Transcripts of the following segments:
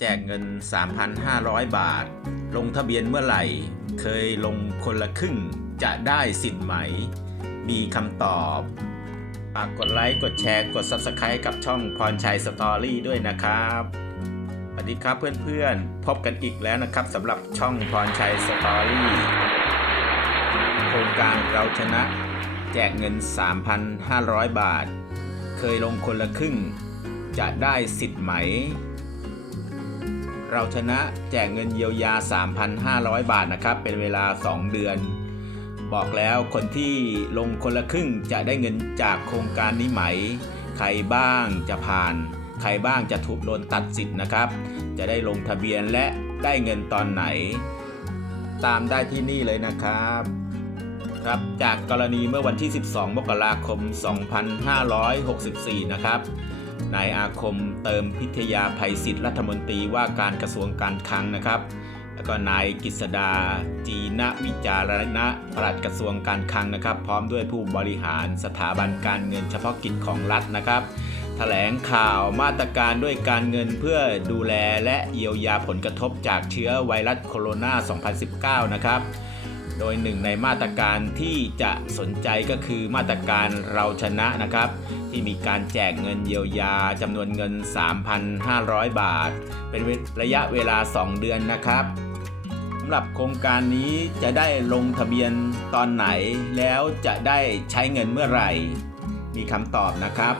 แจกเงิน 3,500 บาท ลงทะเบียนเมื่อไหร่ เคยลงคนละครึ่ง จะได้สิทธิ์ไหม มีคำตอบฝากกดไลค์ กดแชร์ กด Subscribe กับช่องพรชัยสตอรี่ด้วยนะครับ สวัสดีครับเพื่อนๆ พบกันอีกแล้วนะครับสำหรับช่องพรชัยสตอรี่โครงการเราชนะ แจกเงิน 3,500 บาท เคยลงคนละครึ่ง จะได้สิทธิ์ไหม เราชนะแจกเงินเยียวยา 3,500 บาทนะครับ เป็นเวลา 2 เดือน บอกแล้วคนที่ลงคนละครึ่งจะได้เงินจากโครงการนี้ไหม ใครบ้างจะผ่าน ใครบ้างจะถูกโดนตัดสิทธิ์นะครับ จะได้ลงทะเบียนและได้เงินตอนไหน ตามได้ที่นี่เลยนะครับครับจากกรณีเมื่อวันที่ 12 มกราคม 2564 นะครับ นายอาคมเติมพิทยาภัยศิษย์รัฐมนตรีว่าการกระทรวงการคลังนะครับ แล้วก็นายกฤษดาจีนวิจารณะปลัดกระทรวงการคลังนะครับ พร้อมด้วยผู้บริหารสถาบันการเงินเฉพาะกิจของรัฐนะครับแถลงข่าวมาตรการด้วยการเงินเพื่อดูแลและเยียวยาผลกระทบจากเชื้อไวรัสโคโรนา 2019 นะครับ โดยหนึ่งในมาตรการที่จะสนใจก็คือมาตรการเราชนะนะครับ ที่มีการแจกเงินเยียวยาจำนวนเงิน 3,500 บาท เป็นระยะเวลา 2 เดือนนะครับสำหรับโครงการนี้จะได้ลงทะเบียนตอนไหนแล้วจะได้ใช้เงินเมื่อไหร่ มีคำตอบนะครับ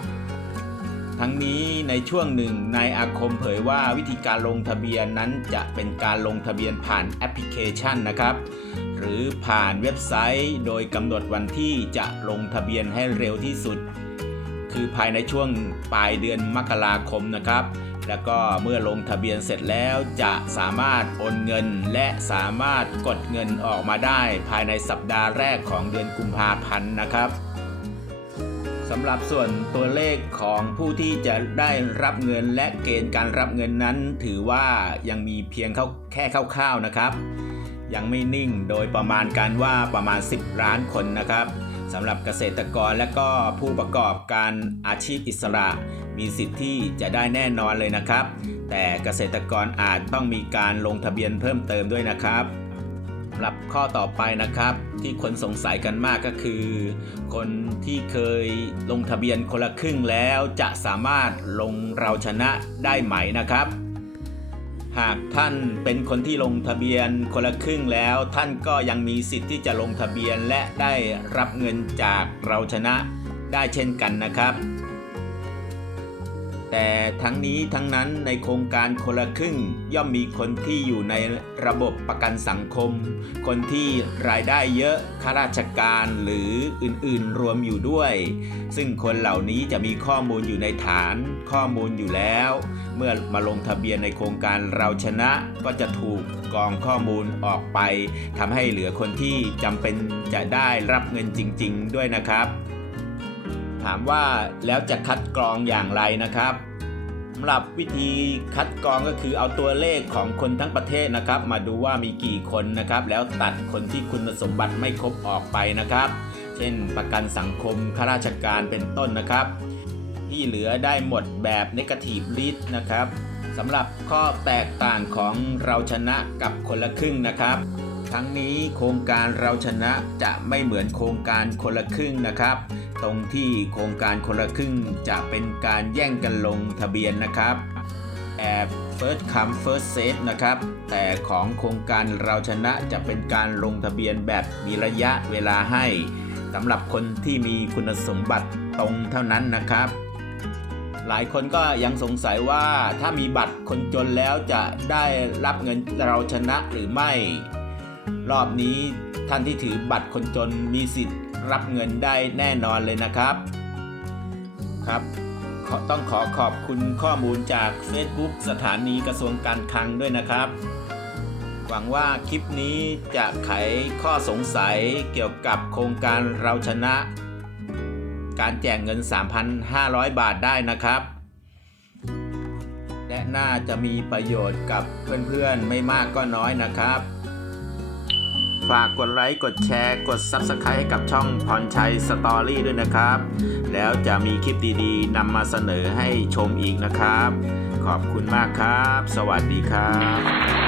ทั้งนี้ในช่วงหนึ่งนายอาคมเผยว่าวิธีการลงทะเบียนนั้นจะเป็นการลงทะเบียนผ่านแอปพลิเคชันนะครับ หรือผ่านเว็บไซต์ โดยกำหนดวันที่จะลงทะเบียนให้เร็วที่สุด คือภายในช่วงปลายเดือนมกราคมนะครับ แล้วก็เมื่อลงทะเบียนเสร็จแล้วจะสามารถโอนเงินและสามารถกดเงินออกมาได้ ภายในสัปดาห์แรกของเดือนกุมภาพันธ์นะครับสำหรับส่วนตัวเลขของผู้ที่จะได้รับเงินและเกณฑ์การรับเงินนั้น ถือว่ายังมีเพียงแค่คร่าวๆนะครับ ยังไม่นิ่งโดยประมาณการว่าประมาณ 10 ล้านคนนะครับสำหรับเกษตรกรและก็ผู้ประกอบการอาชีพอิสระ มีสิทธิ์ที่จะได้แน่นอนเลยนะครับ แต่เกษตรกรอาจต้องมีการลงทะเบียนเพิ่มเติมด้วยนะครับสำหรับข้อต่อไปนะครับ ที่คนสงสัยกันมากก็คือ คนที่เคยลงทะเบียนคนละครึ่งแล้วจะสามารถลงเราชนะได้ไหมนะครับ หากท่านเป็นคนที่ลงทะเบียนคนละครึ่งแล้ว ท่านก็ยังมีสิทธิ์ที่จะลงทะเบียนและได้รับเงินจากเราชนะได้เช่นกันนะครับ แต่ทั้งนี้ทั้งนั้นในโครงการคนละครึ่งย่อมมีคนที่อยู่ในระบบประกันสังคม คนที่รายได้เยอะข้าราชการหรืออื่นๆรวมอยู่ด้วย ซึ่งคนเหล่านี้จะมีข้อมูลอยู่ในฐานข้อมูลอยู่แล้ว เมื่อมาลงทะเบียนในโครงการเราชนะก็จะถูกกรองข้อมูลออกไปทำให้เหลือคนที่จำเป็นจะได้รับเงินจริง ๆ ด้วยนะครับ ถามว่าแล้วจะคัดกรองอย่างไรนะครับสำหรับวิธีคัดกรองก็คือเอาตัวเลขของคนทั้งประเทศนะครับ มาดูว่ามีกี่คนนะครับ แล้วตัดคนที่คุณสมบัติไม่ครบออกไปนะครับ เช่นประกันสังคมข้าราชการเป็นต้นนะครับ ที่เหลือได้หมดแบบ negative list นะครับสำหรับข้อแตกต่างของเราชนะกับคนละครึ่งนะครับ ทั้งนี้โครงการเราชนะจะไม่เหมือนโครงการคนละครึ่งนะครับ ตรงที่โครงการคนละครึ่งจะเป็นการแย่งกันลงทะเบียนนะครับแอบ first come first serve นะครับ แต่ของโครงการเราชนะจะเป็นการลงทะเบียนแบบมีระยะเวลาให้สำหรับคนที่มีคุณสมบัติตรงเท่านั้นนะครับ หลายคนก็ยังสงสัยว่าถ้ามีบัตรคนจนแล้วจะได้รับเงินเราชนะหรือไม่ รอบนี้ท่านที่ถือบัตรคนจนมีสิทธิ์รับเงินได้แน่นอนเลยนะครับครับต้องขอขอบคุณข้อมูลจาก Facebook สถานีกระทรวงการคลังด้วยนะครับ หวังว่าคลิปนี้จะไขข้อสงสัยเกี่ยวกับโครงการเราชนะ การแจกเงิน 3,500 บาทได้นะครับ และน่าจะมีประโยชน์กับเพื่อนๆไม่มากก็น้อยนะครับ ฝากกดไลค์กดแชร์กด Subscribe ให้กับช่องพรชัยสตอรี่ด้วยนะครับ แล้วจะมีคลิปดีๆนำมาเสนอให้ชมอีกนะครับขขอบคุณมากครับ สวัสดีครับ